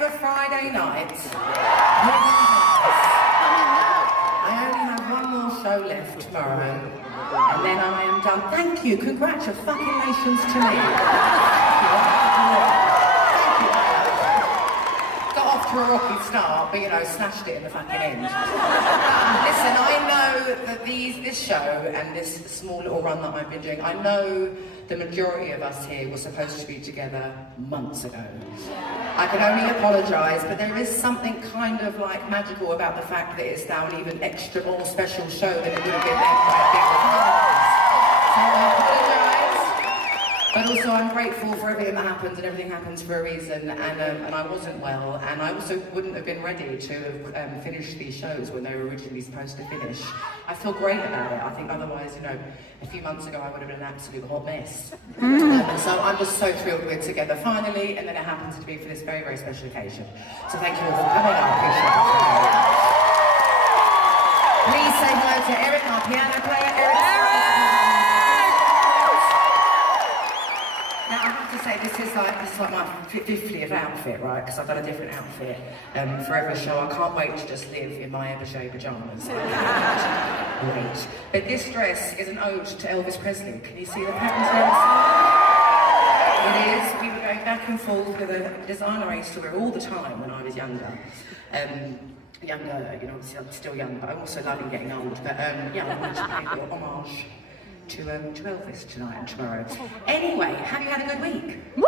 ever Friday night. I only have one more show left tomorrow, and then I am done. Thank you, congratulations to me. Thank you. Got off to a rocky start, but you know, smashed it in the fucking end. Listen, I know that this show and this small little run that I've been doing, I know the majority of us here were supposed to be together months ago. I can only apologise, but there is something kind of like magical about the fact that it's now an even extra more special show than it would have been then quite big. So I apologise. But also I'm grateful for everything that happens, and everything happens for a reason, and I wasn't well, and I also wouldn't have been ready to have finished these shows when they were originally supposed to finish. I feel great about it. I think otherwise, you know, a few months ago I would have been an absolute hot mess. So I'm just so thrilled we're together finally, and then it happens to be for this very, very special occasion. So thank you all for coming, I appreciate it. Please say hello to Eric, our piano player. Eric! Now I have to say this is like my 50th outfit, right? Because I've done a different outfit for every show. I can't wait to just live in my Ebershey pajamas. Wait. But this dress is an ode to Elvis Presley. Can you see the patterns there? It is. We were going back and forth with a designer I used to wear all the time when I was younger. Younger, you know, obviously I'm still young, but I'm also loving getting old. But yeah, I wanted to pay a little homage to Elvis tonight and tomorrow. Anyway, have you had a good week? Woo!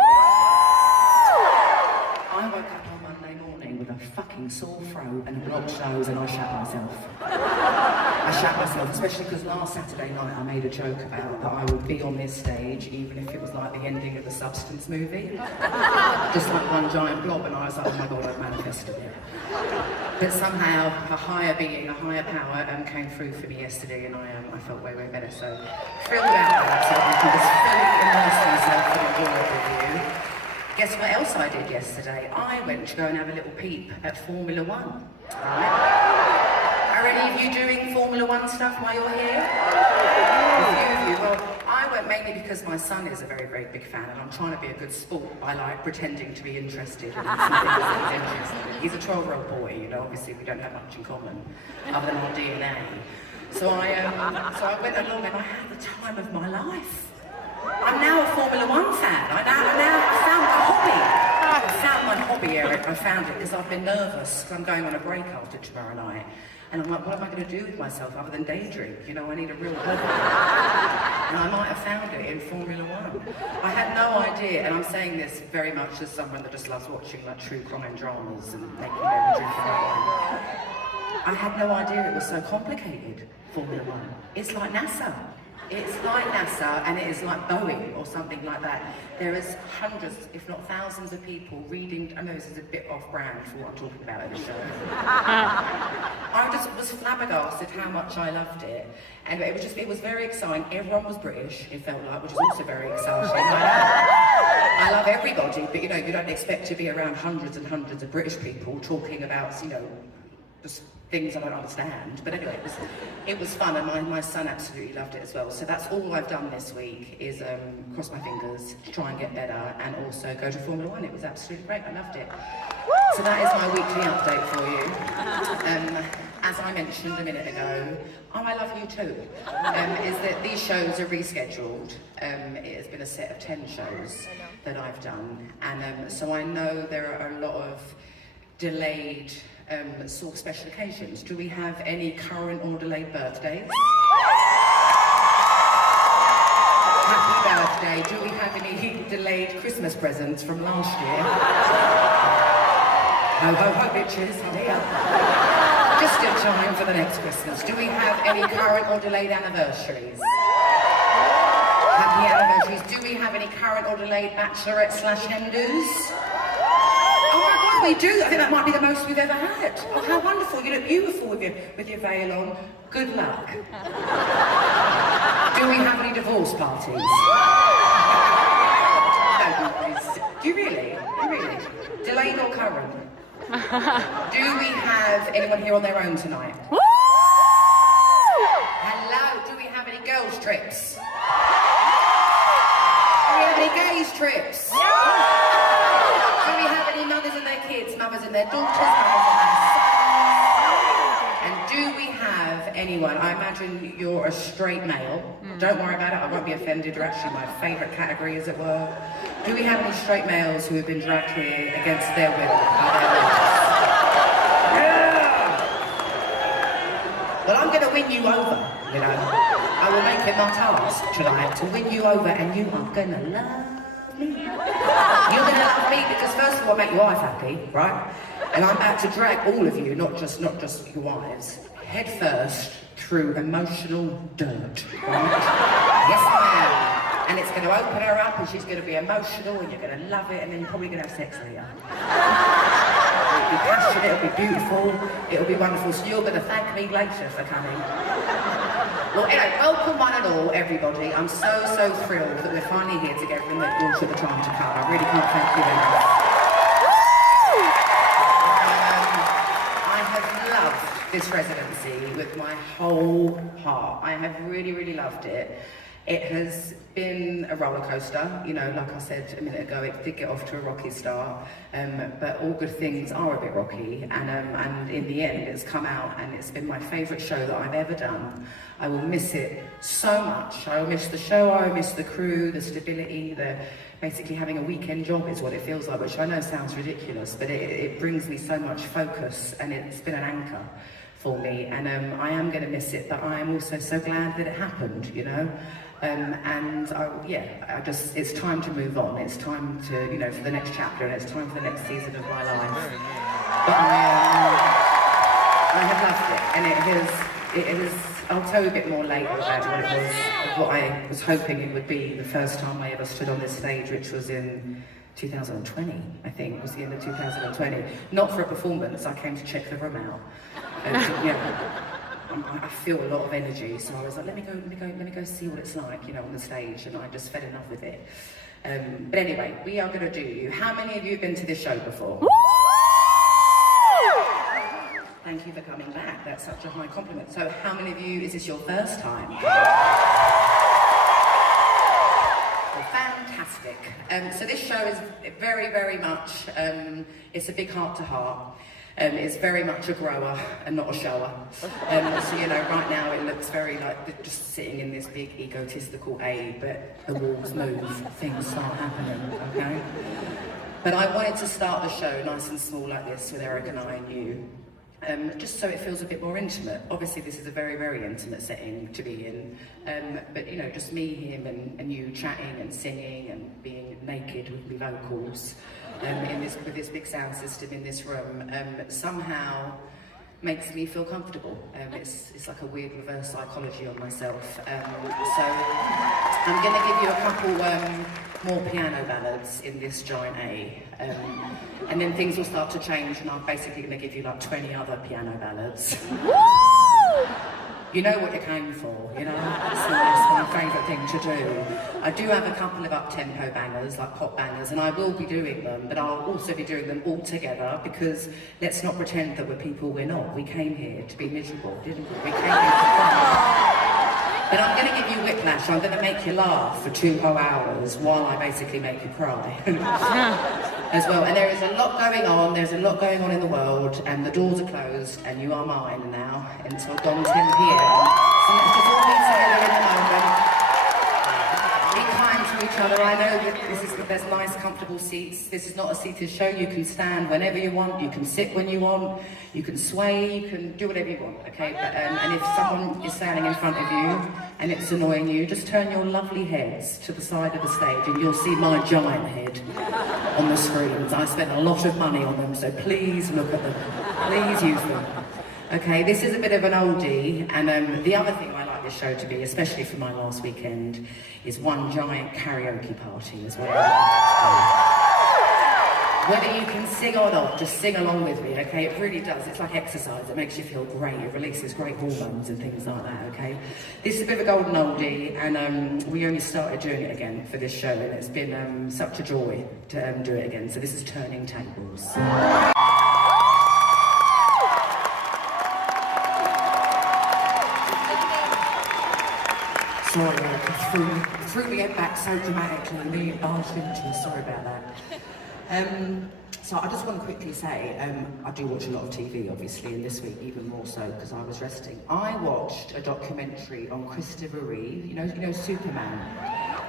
I woke up on Monday morning with a fucking sore throat and a blocked nose, and I shat myself. I shat myself, especially because last Saturday night I made a joke about that I would be on this stage even if it was like the ending of the Substance movie. Just like one giant blob, and I was like, oh my god, I've manifested it. But somehow a higher being, a higher power came through for me yesterday, and I felt way, way better. So thrilled about that, so I can just fully immerse myself and enjoy it with you. Guess what else I did yesterday? I went to go and have a little peep at Formula One. Right? Are any of you doing Formula One stuff while you're here? A few of you. Well, I went mainly because my son is a very, very big fan, and I'm trying to be a good sport by like pretending to be interested in something that he's interested in. He's a 12-year-old boy, you know, obviously we don't have much in common other than our DNA. So I went along and I had the time of my life. I'm now a Formula One fan. I found my hobby. I found my hobby, Eric. I found it because I've been nervous because I'm going on a break after tomorrow night. And I'm like, what am I going to do with myself other than day drink? You know, I need a real hobby. And I might have found it in Formula One. I had no idea, and I'm saying this very much as someone that just loves watching like true crime dramas and making them drinking wine. I had no idea it was so complicated, Formula One. It's like NASA. It's like NASA, and it is like Boeing or something like that. There is hundreds, if not thousands of people reading. I know this is a bit off-brand for what I'm talking about in the show. I just was flabbergasted how much I loved it. And it was very exciting. Everyone was British, it felt like, which is also very exciting. I love everybody, but you know, you don't expect to be around hundreds and hundreds of British people talking about, you know, just things I don't understand. But anyway, it was fun, and my son absolutely loved it as well. So that's all I've done this week is cross my fingers to try and get better, and also go to Formula One. It was absolutely great. I loved it. So that is my weekly update for you. As I mentioned a minute ago, oh, I love you too, is that these shows are rescheduled. It has been a set of 10 shows that I've done, and so I know there are a lot of delayed sort of special occasions. Do we have any current or delayed birthdays? Happy birthday. Do we have any delayed Christmas presents from last year? Ho ho ho bitches, I'm here. Just in time for the next Christmas. Do we have any current or delayed anniversaries? Happy anniversaries. Do we have any current or delayed bachelorette/hen-dos? Oh my God, we do. I think that might be the most we've ever had. Oh, how wonderful. You look beautiful with your veil on. Good luck. Do we have any divorce parties? No, do you really? Delayed or current? Do we have anyone here on their own tonight? Hello, do we have any girls' trips? Do we have any gays' trips? Do we have any mothers and their kids? It's mothers and their daughters, mothers and their sons. And do we have anyone, I imagine you're a straight male. Don't worry about it, I won't be offended. You're actually my favourite category, as it were. Do we have any straight males who have been dragged here against their will? Well, I'm going to win you over, you know. I will make it my task tonight to win you over, and you are going to love me. You're going to love me because first of all, I make your wife happy, right? And I'm about to drag all of you, not just your wives, head first through emotional dirt, right? Yes, I am. And it's going to open her up, and she's going to be emotional, and you're going to love it, and then you're probably going to have sex later. It'll be passionate, it'll be beautiful, it'll be wonderful. So you're going to thank me later for coming. Well, anyway, welcome one and all, everybody. I'm so thrilled that we're finally here together and that you're the time to come. I really can't thank you enough. I have loved this residency with my whole heart. I have really loved it. It has been a roller coaster, you know, like I said a minute ago, it did get off to a rocky start, but all good things are a bit rocky, and in the end it's come out and it's been my favourite show that I've ever done. I will miss it so much. I will miss the show, I will miss the crew, the stability, basically having a weekend job is what it feels like, which I know sounds ridiculous, but it brings me so mumuch focus, and it's been an anchor for me, and I am going to miss it, but I am also so glad that it happened, you know. It's time to move on. It's time to, you know, for the next chapter, and it's time for the next season of my life. But I have loved it, and it is. I'll tell you a bit more later about what I was hoping it would be the first time I ever stood on this stage, which was in 2020, I think, it was the end of 2020. Not for a performance, I came to check the room out. And, I feel a lot of energy, so I was like, let me go see what it's like, you know, on the stage, and I just fell in love with it. But anyway, we are going to do you. How many of you have been to this show before? Thank you for coming back. That's such a high compliment. So how many of you, is this your first time? Well, fantastic. So this show is very much, it's a big heart-to-heart. It's very much a grower and not a shower. So, you know, right now it looks very like just sitting in this big egotistical A, but the walls move, things start happening, okay? But I wanted to start the show nice and small like this with Eric and I and you, just so it feels a bit more intimate. Obviously this is a very intimate setting to be in, but you know, just me, him and you chatting and singing and being naked with my vocals. With this big sound system in this room, somehow makes me feel comfortable. It's like a weird reverse psychology on myself. So I'm going to give you a couple more piano ballads in this giant A, and then things will start to change, and I'm basically going to give you like 20 other piano ballads. You know what you came for, you know? That's my favourite thing to do. I do have a couple of up-tempo bangers, like pop bangers, and I will be doing them, but I'll also be doing them all together, because let's not pretend that we're people we're not. We came here to be miserable, didn't we? We came here to cry. But I'm going to give you whiplash. I'm going to make you laugh for 2 whole hours while I basically make you cry. As well. And there is a lot going on. There's a lot going on in the world, and the doors are closed, and you are mine now until dawn 10 p.m. So let's just all be together in the moment. Be kind to each other. I know that there's nice, comfortable seats. This is not a seated show. You can stand whenever you want. You can sit when you want. You can sway. You can do whatever you want. Okay. But, and if someone is standing in front of you and it's annoying you, just turn your lovely heads to the side of the stage, and you'll see my giant head on the screens. I spent a lot of money on them, so please look at them. Please use them. Okay, this is a bit of an oldie, and the other thing I like this show to be, especially for my last weekend, is one giant karaoke party as well. Whether you can sing or not, just sing along with me, okay? It really does. It's like exercise. It makes you feel great. It releases great hormones and things like that, okay? This is a bit of a golden oldie, and we only started doing it again for this show, and it's been such a joy to do it again. So this is Turning Tables. Sorry, I threw the head back so dramatically, me barged into you. Sorry about that. So I just want to quickly say, I do watch a lot of TV, obviously, and this week even more so because I was resting. I watched a documentary on Christopher Reeve, you know Superman.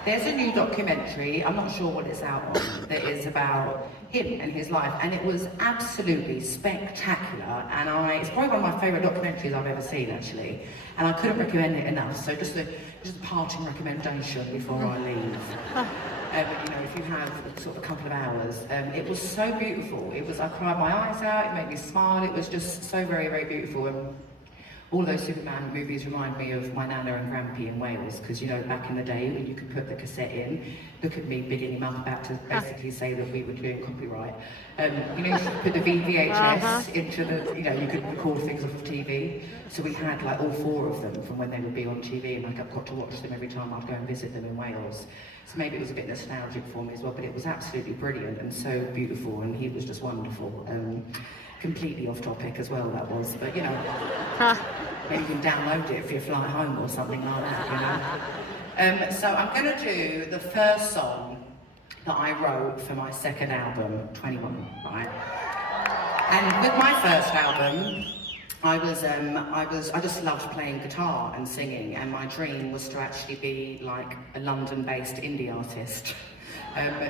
There's a new documentary, I'm not sure what it's out on, that is about him and his life, and it was absolutely spectacular, and it's probably one of my favourite documentaries I've ever seen, actually, and I couldn't recommend it enough, so just a parting recommendation before I leave. If you have sort of a couple of hours, it was so beautiful. I cried my eyes out, it made me smile, it was just so very, very beautiful. And all those Superman movies remind me of my Nana and Grampy in Wales, because back in the day when you could put the cassette in, look at me bigging him up about to basically say that we were doing copyright. You could put the VHS into the, you could record things off of TV. So we had like all 4 of them from when they would be on TV, and I got to watch them every time I'd go and visit them in Wales. So maybe it was a bit nostalgic for me as well, but it was absolutely brilliant and so beautiful, and he was just wonderful. Completely off topic as well, that was, but maybe you can download it for your flight home or something like that, So I'm going to do the first song that I wrote for my second album, 21, right? And with my first album, I just loved playing guitar and singing, and my dream was to actually be like a London-based indie artist.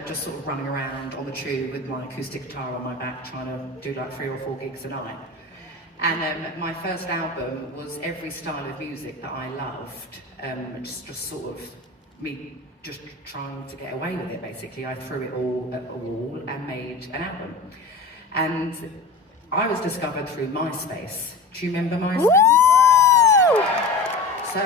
Just sort of running around on the tube with my acoustic guitar on my back, trying to do like 3 or 4 gigs a night. And my first album was every style of music that I loved, just sort of me just trying to get away with it, basically. I threw it all at a wall and made an album. And I was discovered through MySpace. Do you remember MySpace? So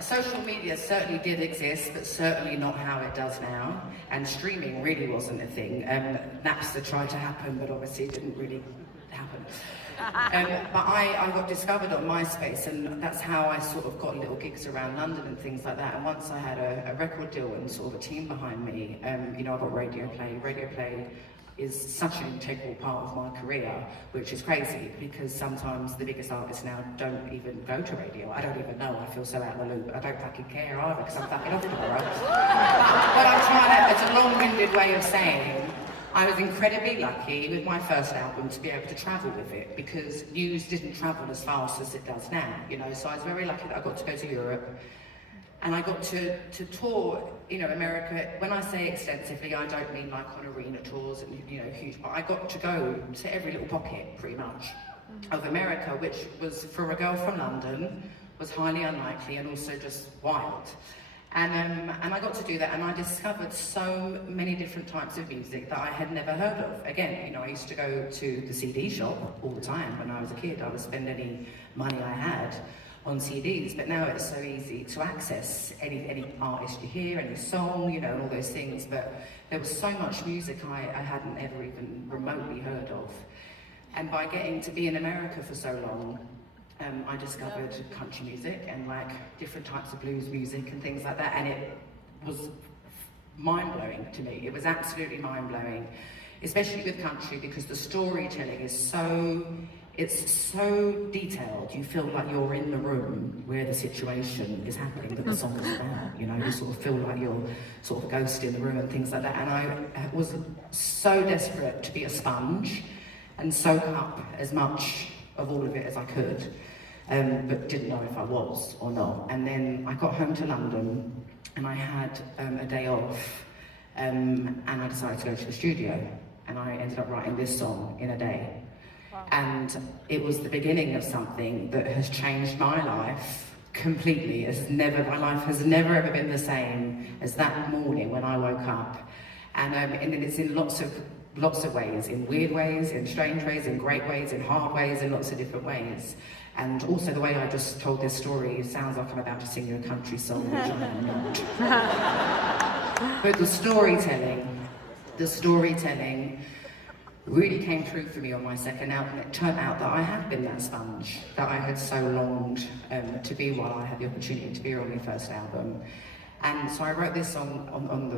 social media certainly did exist, but certainly not how it does now. And streaming really wasn't a thing. Napster tried to happen, but obviously it didn't really happen. But I got discovered on MySpace, and that's how I sort of got little gigs around London and things like that. And once I had a record deal and sort of a team behind me, I got Radio Play. Radio Play is such an integral part of my career, which is crazy because sometimes the biggest artists now don't even go to radio. I don't even know, I feel so out of the loop. I don't fucking care either because I'm fucking off tomorrow. But I'm trying to, it's a long-winded way of saying, I was incredibly lucky with my first album to be able to travel with it because news didn't travel as fast as it does now, so I was very lucky that I got to go to Europe. And I got to tour, America. When I say extensively, I don't mean like on arena tours and, huge, but I got to go to every little pocket, pretty much, of America, which was, for a girl from London, was highly unlikely and also just wild. And I got to do that, and I discovered so many different types of music that I had never heard of. Again, I used to go to the CD shop all the time when I was a kid. I would spend any money I had on CDs, but now it's so easy to access any artist you hear, any song, and all those things. But there was so much music I hadn't ever even remotely heard of. And by getting to be in America for so long, I discovered country music and like different types of blues music and things like that, and it was mind-blowing to me. It was absolutely mind-blowing, especially with country, because the storytelling is so detailed. You feel like you're in the room where the situation is happening that the song is about, you sort of feel like you're sort of a ghost in the room and things like that. And I was so desperate to be a sponge and soak up as much of all of it as I could, but didn't know if I was or not. And then I got home to London and I had a day off, and I decided to go to the studio, and I ended up writing this song in a day. And it was the beginning of something that has changed my life completely. My life has never ever been the same as that morning when I woke up. And it's in lots of ways, in weird ways, in strange ways, in great ways, in hard ways, in lots of different ways. And also the way I just told this story sounds like I'm about to sing you a country song, which I am not. But the storytelling really came through for me on my second album. It turned out that I had been that sponge that I had so longed to be while I had the opportunity to be on my first album. And so I wrote this song on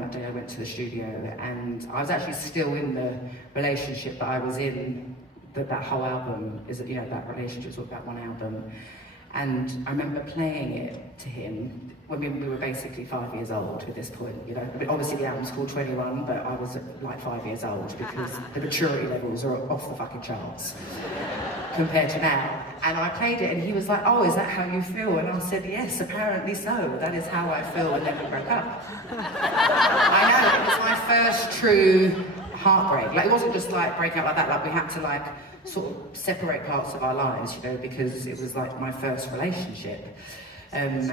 that day I went to the studio, and I was actually still in the relationship that I was in, that whole album is, that relationship was about one album. And I remember playing it to him when we were basically 5 years old at this point, you know. I mean, obviously the album's called 21, but I was like 5 years old because the maturity levels are off the fucking charts compared to now. And I played it and he was like, oh, is that how you feel? And I said, yes, apparently so. That is how I feel, and then we broke up. I know, it was my first true heartbreak. Like, it wasn't just like break up like that, like we had to like sort of separate parts of our lives, you know, because it was like my first relationship. And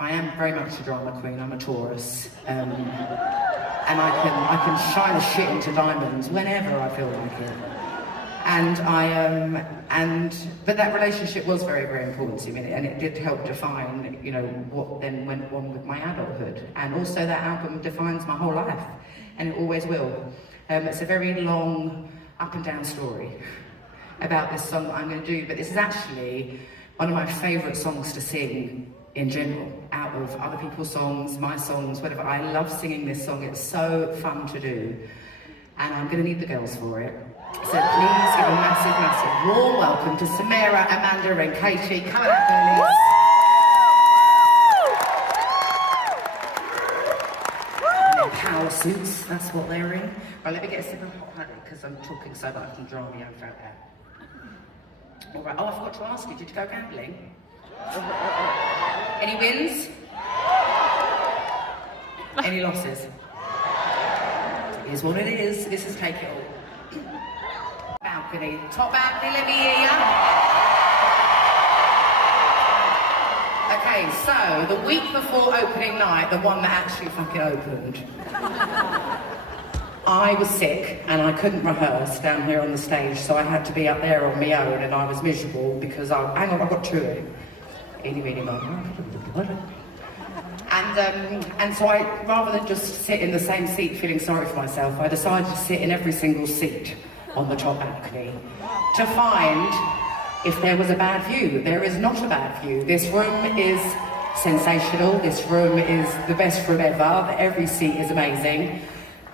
I am very much a drama queen. I'm a Taurus, and I can shine the shit into diamonds whenever I feel like it. But that relationship was very, very important to me, and it did help define, you know, what then went on with my adulthood. And also that album defines my whole life, and it always will. It's a very long, up and down story about this song that I'm going to do, but this is actually one of my favourite songs to sing in general, out of other people's songs, my songs, whatever. I love singing this song, it's so fun to do. And I'm gonna need the girls for it. So please give a massive, massive warm welcome to Samara, Amanda and Katie. Come on out, girlies. And their power suits, that's what they're in. Right, let me get a sip of hot honey, because I'm talking so much and draw me out there. All right. Oh, I forgot to ask you, did you go gambling? Any wins? Any losses? It is what it is. This is Take It All. Balcony. Top balcony, let me hear ya. Okay, so the week before opening night, the one that actually fucking opened, I was sick and I couldn't rehearse down here on the stage, so I had to be up there on my own, and I was miserable because I've got two. And so I, rather than just sit in the same seat feeling sorry for myself, I decided to sit in every single seat on the top balcony to find if there was a bad view. There is not a bad view. This room is sensational. This room is the best room ever. Every seat is amazing.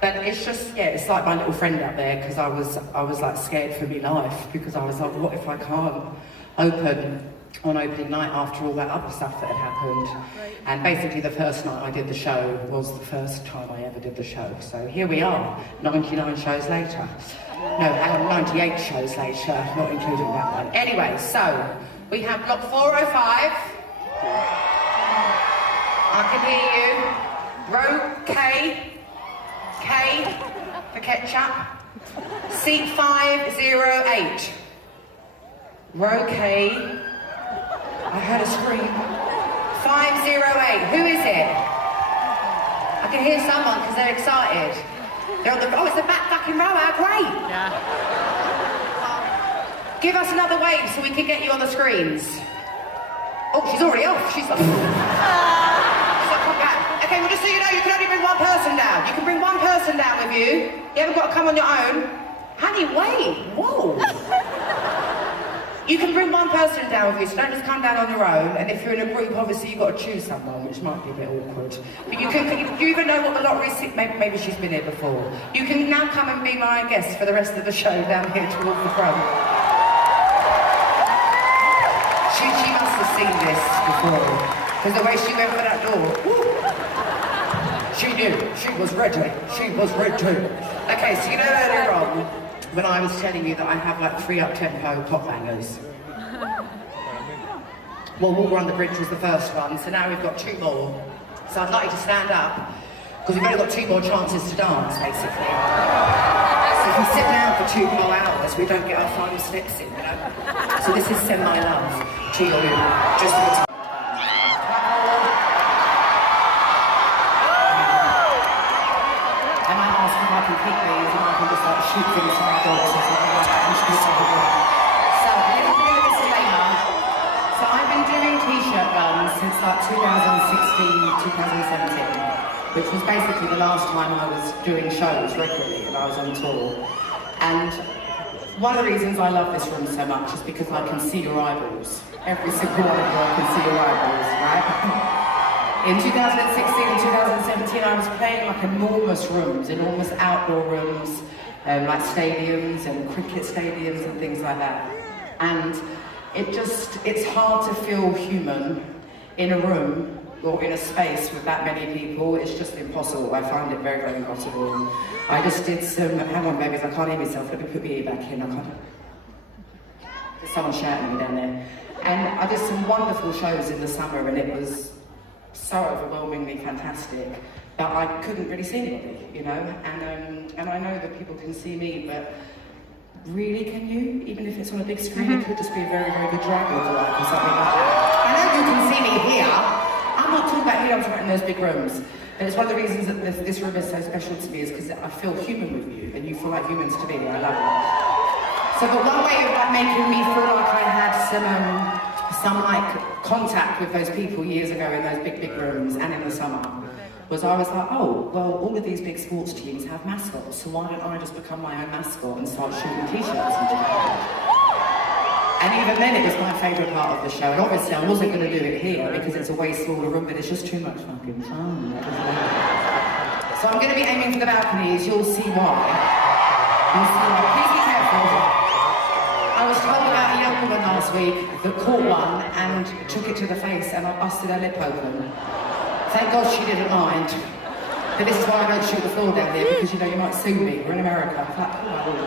But it's just, yeah, it's like my little friend up there, because I was like scared for my life, because I was like, what if I can't open on opening night after all that other stuff that had happened? Right. And basically the first night I did the show was the first time I ever did the show. So here we are, 99 shows later. No, hang on, 98 shows later, not including that one. Anyway, so we have block 405. I can hear you. Row K. K for ketchup. Seat 508. Row K. I heard a scream. 508. Who is it? I can hear someone because they're excited. They're on the. Oh, it's the back fucking row. How great! Yeah. Give us another wave so we can get you on the screens. Oh, she's already off. She's like. Okay, well, just so you know, you can only bring one person down. You can bring one person down with you. You haven't got to come on your own. Honey, wait. Whoa. You can bring one person down with you, so don't just come down on your own. And if you're in a group, obviously you've got to choose someone, which might be a bit awkward. But you can, do you even know what the lottery's? Maybe she's been here before. You can now come and be my guest for the rest of the show down here towards the front. She must have seen this before, because the way she went for that door. Woo. She knew. She was ready. She was ready. Okay, so you know earlier on, when I was telling you that I have like 3 up-tempo pop bangers. Well, Water on the Bridge was the first one, so now we've got 2 more. So I'd like you to stand up, because we've only got 2 more chances to dance, basically. So if we sit down for 2 more hours, we don't get our final steps in, you know? So this is Send My Love to you, just for the time. I can keep these, and I can just like shoot things to my dogs or something like that. So, a little bit of a disclaimer. So I've been doing t-shirt runs since like 2016, 2017, which was basically the last time I was doing shows regularly and I was on tour. And one of the reasons I love this room so much is because I can see your eyeballs. Every single one of you, I can see your eyeballs, right? In 2016 and 2017, I was playing like enormous rooms, enormous outdoor rooms, like stadiums and cricket stadiums and things like that. And it's hard to feel human in a room or in a space with that many people. It's just impossible. I find it very, very impossible. I just did some, hang on babies, I can't hear myself. Let me put my ear back in. I can't. There's someone shouting at me down there. And I did some wonderful shows in the summer and it was so overwhelmingly fantastic. But I couldn't really see anybody, you know? And I know that people can see me, but really, can you? Even if it's on a big screen, it could just be a very, very good drag look-alike or something like that. I know you can see me here. I'm not talking about here, I'm talking about in those big rooms. And it's one of the reasons that this room is so special to me is because I feel human with you, and you feel like humans to me, and I love it. So, but one way of making me feel like I had some like contact with those people years ago in those big, big rooms and in the summer was I was like, oh, well, all of these big sports teams have mascots, so why don't I just become my own mascot and start shooting T-shirts and And even then, it was my favourite part of the show. And obviously, I wasn't going to do it here because it's a way smaller room, but it's just too much fucking fun. So I'm going to be aiming for the balconies. You'll see why. You'll see why. Please be careful. I was told about a young woman last week that caught one and took it to the face and I busted her lip open. Thank God she didn't mind. But this is why I don't shoot the floor down there, because you know you might sue me. We're in America. Like, oh my Lord.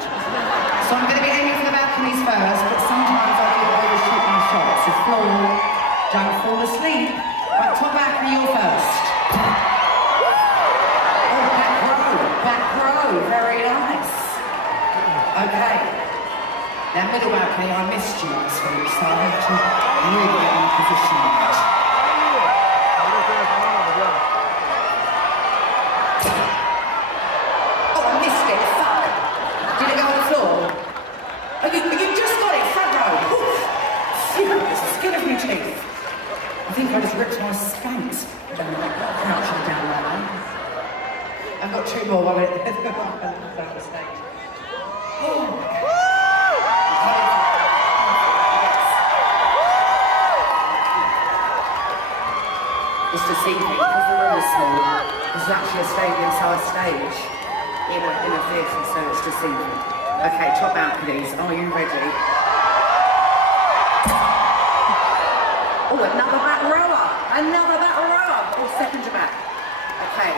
So I'm going to be aiming for the balconies first, but sometimes I do overshoot my shots. So floor, don't fall asleep. Right, top balcony, you're first. Oh, back row, very nice. Okay. Now middle balcony, I missed you this week, so I have to really get in position. I think I just ripped my skanks down crouching down that way. I've got two more while it's down the stage. Just to see me, because the room is small, this is actually a stadium-sized stage in a theatre, so it's to see me. Okay, top balconies, are you ready? Oh, another back rower! Another back rower! Oh, second to back. Okay.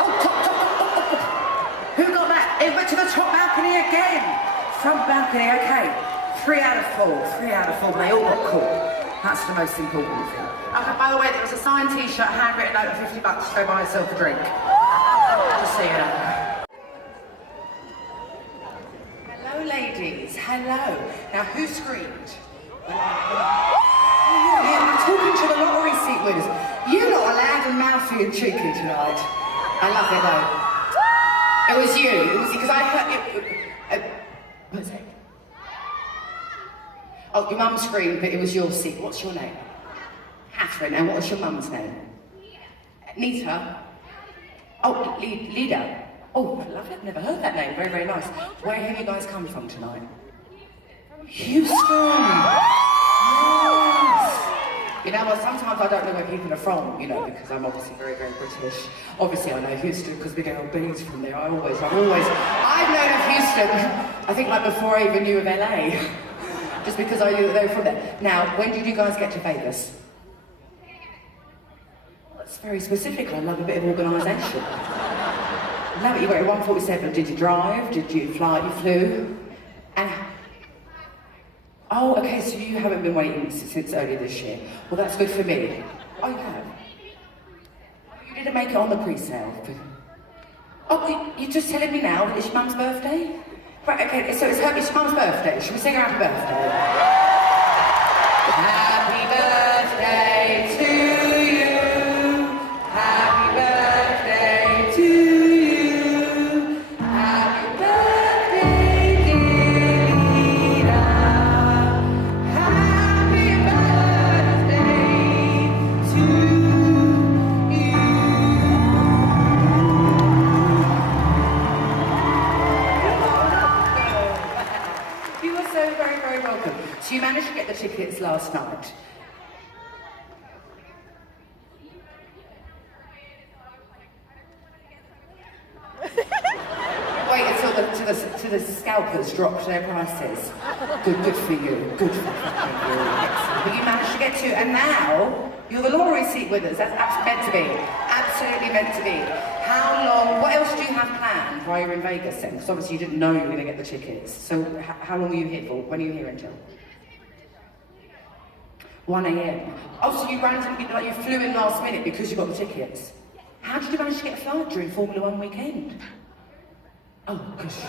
Oh, top. Who got that? It went to the top balcony again! Front balcony, okay. 3 out of 4. 3 out of 4. They all got caught. That's the most important thing. Okay, by the way, there was a signed T-shirt, handwritten note, $50 to go buy yourself a drink. Just so you know. Ladies, hello. Now, who screamed? Yeah, I'm talking to the lottery seat winners. You're not loud and mouthy and cheeky tonight. I love it though. It was you. It was because I heard it. What's it? Oh, your mum screamed, but it was your seat. What's your name? Catherine. And what was your mum's name? Nita. Oh, Lida. Oh, I love it. Never heard that name. Very, very nice. Where have you guys come from tonight? Houston. Yes. You know, well, sometimes I don't know where people are from, you know, because I'm obviously very, very British. Obviously, I know Houston because we get our beans from there. I've known of Houston, I think like before I even knew of LA. Just because I knew that they were from there. Now, when did you guys get to Vegas? That's very specific. I love a bit of organisation. No, you were at 147. Did you drive? Did you fly? You flew? And oh, okay. So you haven't been waiting since earlier this year. Well, that's good for me. Oh, you have. You didn't make it on the pre-sale. Oh, you're just telling me now that it's your mum's birthday? Right. Okay. So it's your mum's birthday. Should we sing her happy birthday? Happy birthday to you. Happy birthday to you. Happy birthday, dear Lida. Happy birthday to you. You are so very, very welcome. So you managed to get the tickets last night. Wait until the to the scalpers dropped their prices. Good for you. Good for fucking you. But you managed to get to, and now you're the lottery seat winners. That's meant to be. Absolutely meant to be. How long? What else do you have planned while you're in Vegas then? Because obviously you didn't know you were going to get the tickets. So how long are you here for? When are you here until? 1 a.m. Oh, so you randomly, like you flew in last minute because you got the tickets. How did you manage to get a flight during Formula One weekend? Oh, gosh.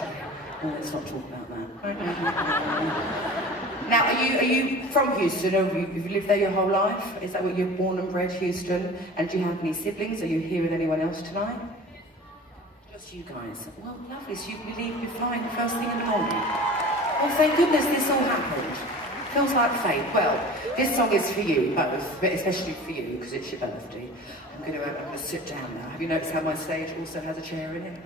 Well, let's not talk about that. Now, are you from Houston, or have you lived there your whole life? Is that where you're born and bred, Houston? And do you have any siblings? Are you here with anyone else tonight? Just you guys. Well, lovely. So you believe you're flying first thing in the morning? Well, thank goodness this all happened. Feels like fate. Well, this song is for you both, but especially for you because it's your birthday. I'm gonna sit down now. Have you noticed how my stage also has a chair in it?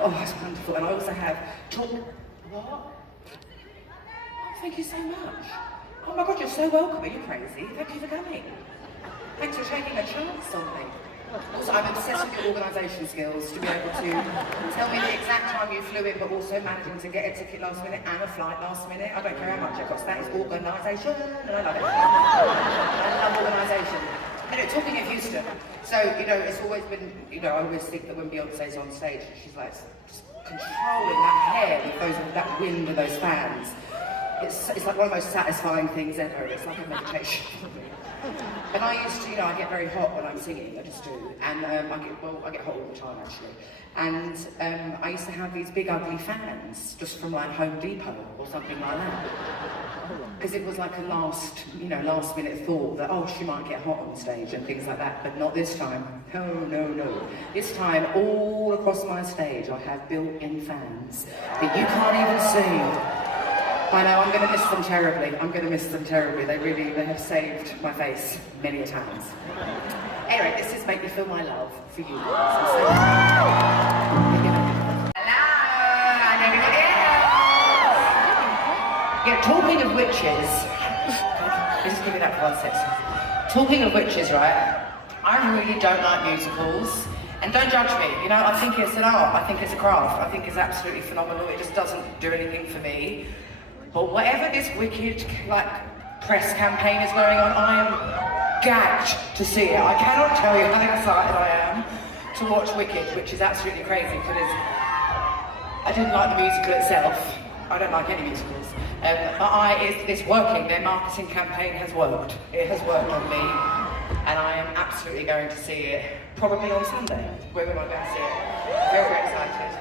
Oh, it's wonderful. And I also have What? Oh, thank you so much. Oh my God, you're so welcome. Are you crazy? Thank you for coming. Thanks for taking a chance on me. Also, I'm obsessed with your organisation skills to be able to tell me the exact time you flew in, but also managing to get a ticket last minute and a flight last minute. I don't care how much it costs. That is organisation, and I love it. I love organisation. Anyway, talking of Houston, so, you know, it's always been, you know, I always think that when Beyonce's on stage, she's like just controlling that hair with that wind and those fans. It's like one of the most satisfying things ever. It's like a meditation for me. And I used to, you know, I get very hot when I'm singing, I just do. And I get hot all the time actually. And I used to have these big ugly fans, just from like Home Depot or something like that. Because it was like a last minute thought that, oh, she might get hot on stage and things like that, but not this time. No. This time, all across my stage, I have built-in fans that you can't even see. I know, I'm going to miss them terribly. They have saved my face many a times. Anyway, this is Make Me Feel My Love for you guys. Hello, and everybody else. Yeah, talking of witches, just give it up for 1 second. Talking of witches, right? I really don't like musicals. And don't judge me, you know, I think it's an art, I think it's a craft, I think it's absolutely phenomenal. It just doesn't do anything for me. But whatever this wicked, press campaign is going on, I am gagged to see it. I cannot tell you how excited I am to watch Wicked, which is absolutely crazy because I didn't like the musical itself. I don't like any musicals. But it's working. Their marketing campaign has worked. It has worked on me, and I am absolutely going to see it, probably on Sunday. Where am I going to see it? Very, very excited.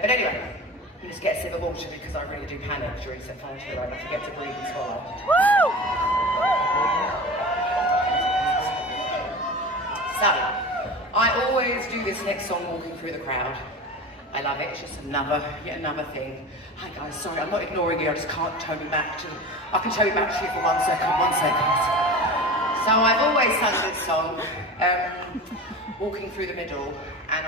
But anyway, just get a sip of water because I really do panic during set photo. I forget to breathe and swallow. Woo! So, I always do this next song walking through the crowd. I love it. It's just yet another thing. Hi guys, sorry, I'm not ignoring you. I just can't turn you back to. I can turn you back to you for 1 second. 1 second. So I've always sung this song, walking through the middle, and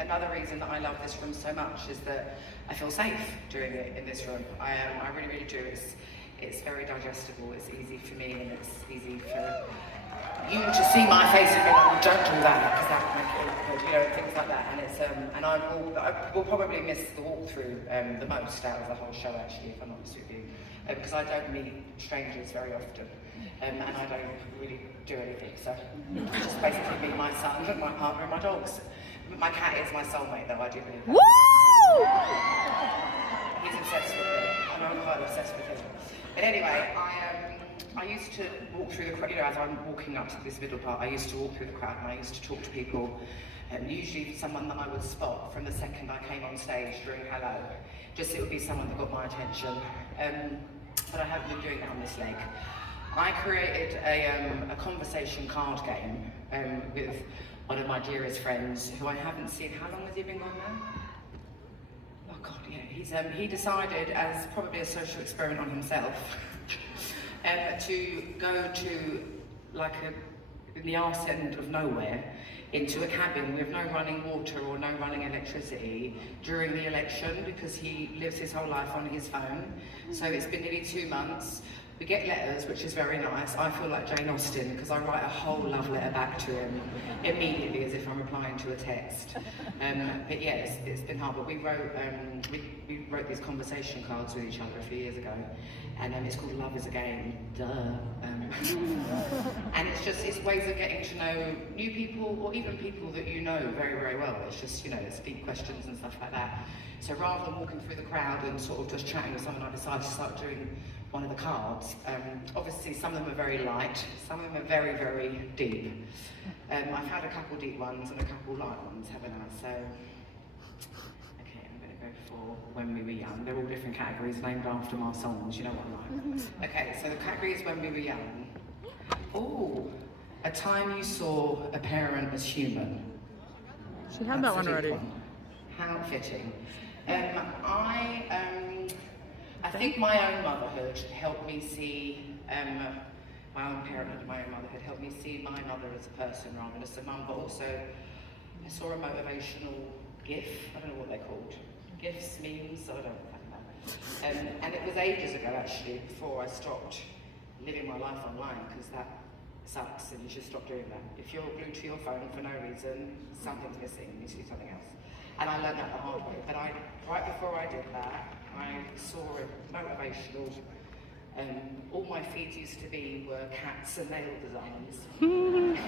another reason that I love this room so much is that I feel safe doing it in this room. I really, really do. It's very digestible. It's easy for me, and it's easy for you to see my face and go, oh, don't do that, because that would make it awkward, you know, things like that. And it's and I will probably miss the walkthrough the most out of the whole show, actually, if I'm honest with you, because I don't meet strangers very often. And I don't really do anything, so I just basically meet my son, my partner, and my dogs. My cat is my soulmate, though, I do believe that. Woo! He's obsessed with me, and I'm quite obsessed with him. But anyway, I used to walk through the crowd, you know, as I'm walking up to this middle part, I used to walk through the crowd and I used to talk to people, usually someone that I would spot from the second I came on stage during Hello. Just it would be someone that got my attention. But I haven't been doing that on this leg. I created a conversation card game with one of my dearest friends, who I haven't seen. How long has he been gone now? Oh God, yeah. He decided, as probably a social experiment on himself, to go to in the arse end of nowhere, into a cabin with no running water or no running electricity during the election, because he lives his whole life on his phone. So it's been nearly 2 months. We get letters, which is very nice. I feel like Jane Austen because I write a whole love letter back to him immediately as if I'm replying to a text. But yeah, it's been hard. But we wrote these conversation cards with each other a few years ago, and it's called Love Is a Game. Duh. And it's ways of getting to know new people or even people that you know very, very well. It's just, it's deep questions and stuff like that. So rather than walking through the crowd and sort of just chatting with someone, I decided to start doing one of the cards. Obviously, some of them are very light, some of them are very, very deep. I've had a couple deep ones and a couple light ones, haven't I? So, okay, I'm going to go for When We Were Young. They're all different categories named after my songs, you know what I'm like. Okay, so the category is When We Were Young. Oh, a time you saw a parent as human. She had that one already. How fitting. I think my own motherhood helped me see, my own parenthood and my own motherhood helped me see my mother as a person rather than as a mum, but also I saw a motivational GIF, I don't know what they're called, GIFs, memes, I don't know. And it was ages ago actually, before I stopped living my life online, because that sucks and you should stop doing that. If you're glued to your phone for no reason, something's missing, you need to do something else. And I learned that the hard way, but right before I did that, I saw a motivational, all my feeds used to be were cats and nail designs. And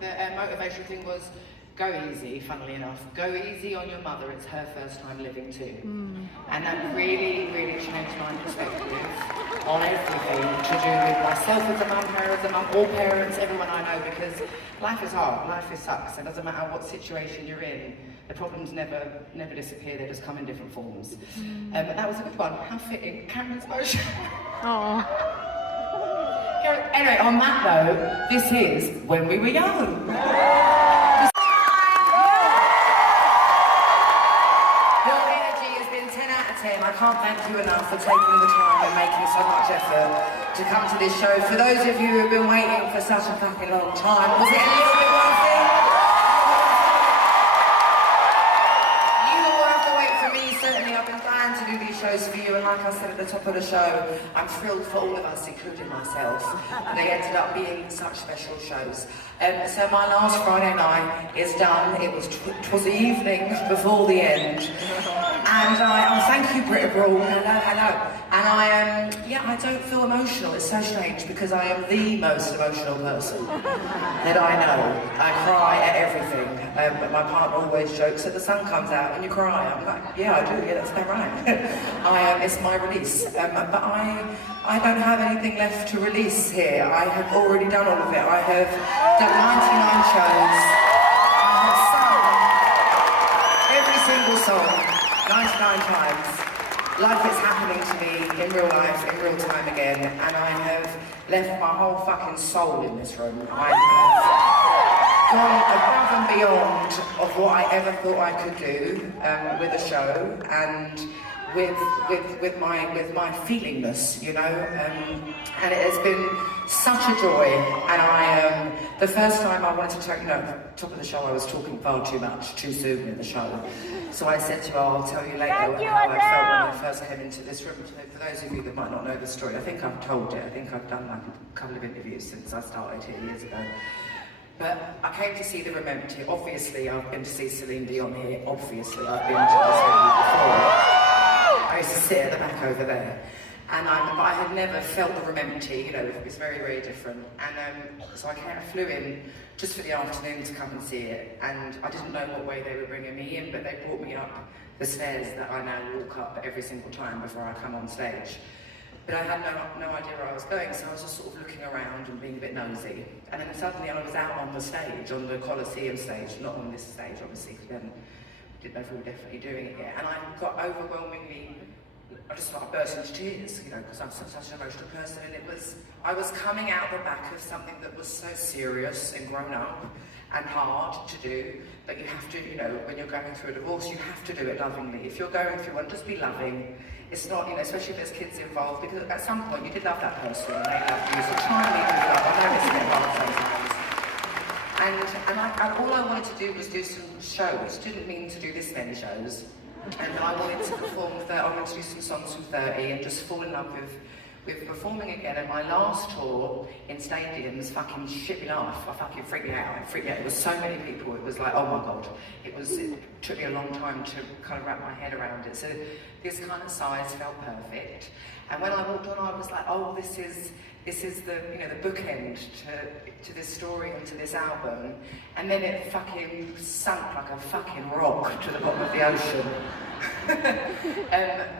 the motivational thing was, go easy, funnily enough. Go easy on your mother, it's her first time living too. And that really, really changed my perspective on everything to do with myself as a mum, her as a mum, all parents, everyone I know, because life is hard, life sucks. It doesn't matter what situation you're in, the problems never disappear, they just come in different forms. But that was a good one. How fitting. Cameron's motion. Aww. Anyway, on that note, this is When We Were Young. I can't thank you enough for taking the time and making so much effort to come to this show. For those of you who have been waiting for such a fucking long time, was it a little bit worth it? You will have to wait for me, certainly. I've been dying to do these shows for you, and like I said at the top of the show, I'm thrilled for all of us, including myself. They ended up being such special shows. So my last Friday night is done. It was the evening before the end. And thank you, Britta Brawl. Hello. And I don't feel emotional. It's so strange because I am the most emotional person that I know. I cry at everything. But my partner always jokes that the sun comes out and you cry. I'm like, yeah, I do. Yeah, that's not right. It's my release. But I don't have anything left to release here. I have already done all of it. I have done 99 shows. I have sung every single song 99 times. Life is happening to me in real life, in real time again, and I have left my whole fucking soul in this room. I have gone above and beyond of what I ever thought I could do with a show, and with my feelingness, and it has been such a joy. And the first time I wanted to tell top of the show I was talking far too much, too soon in the show. So I said to her, I'll tell you later how I felt when I first came into this room. For those of you that might not know the story, I think I've told it. I think I've done like a couple of interviews since I started here years ago. But I came to see the Remember. Obviously, I've been to see Celine Dion here. Obviously, I've been to this venue before. I used to sit at the back over there. But I had never felt the Remember. It's very, very different. And so I flew in just for the afternoon to come and see it. And I didn't know what way they were bringing me in, but they brought me up the stairs that I now walk up every single time before I come on stage. But I had no idea where I was going, so I was just sort of looking around and being a bit nosy. And then suddenly I was out on the stage, on the Coliseum stage, not on this stage, obviously, because then I didn't know if we were definitely doing it yet. And I got overwhelmingly, I just started bursting into tears, because I'm such an emotional person. And I was coming out the back of something that was so serious and grown up and hard to do, but you have to, when you're going through a divorce, you have to do it lovingly. If you're going through one, just be loving. It's not, especially if there's kids involved, because at some point you did love that person and they loved you, so try and leave with love. I know it's a bit hard sometimes. And all I wanted to do was do some shows. Didn't mean to do this many shows. And I wanted to perform, I wanted to do some songs from 30 and just fall in love with performing again, and my last tour in stadiums fucking shit me life. I fucking freaked me out. It was so many people. It was like, oh my God. It took me a long time to kind of wrap my head around it. So this kind of size felt perfect. And when I walked on, I was like, oh, this is the, you know, the bookend to this story and to this album. And then it fucking sunk like a fucking rock to the bottom of the ocean. But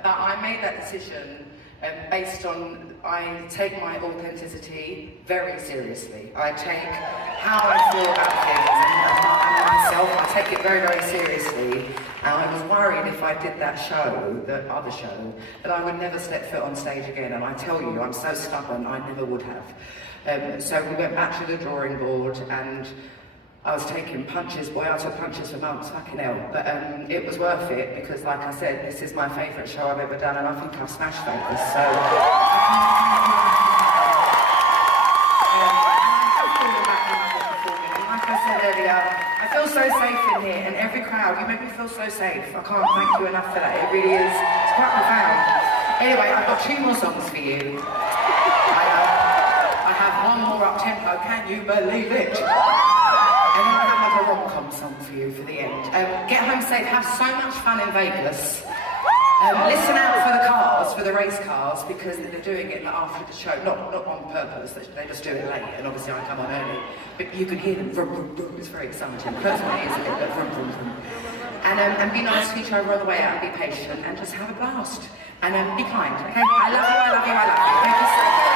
I made that decision based on, I take my authenticity very seriously. I take how I feel about things and myself, I take it very, very seriously. And I was worried if I did that show, the other show, that I would never step foot on stage again. And I tell you, I'm so stubborn, I never would have. So we went back to the drawing board, and I was taking punches, boy, I took punches for months, fucking hell. But it was worth it, because like I said, this is my favourite show I've ever done, and I think I've smashed Vegas, so... Like I said earlier, I feel so safe in here, and every crowd, you make me feel so safe. I can't thank you enough for that, it really is, it's quite profound. Anyway, I've got 2 more songs for you. I have one more up-tempo, can you believe it? And then I have like a rom-com song for you for the end. Get home safe, have so much fun in Vegas. Listen out for the cars, for the race cars, because they're doing it after the show. Not on purpose, they just do it late, and obviously I come on early. But you can hear them vroom, vroom, vroom. It's very exciting. Close my ears a little bit, vroom, vroom, vroom. And be nice to each other on the way out, and be patient, and just have a blast. And be kind, okay? I love you, I love you, I love you. Thank you so much.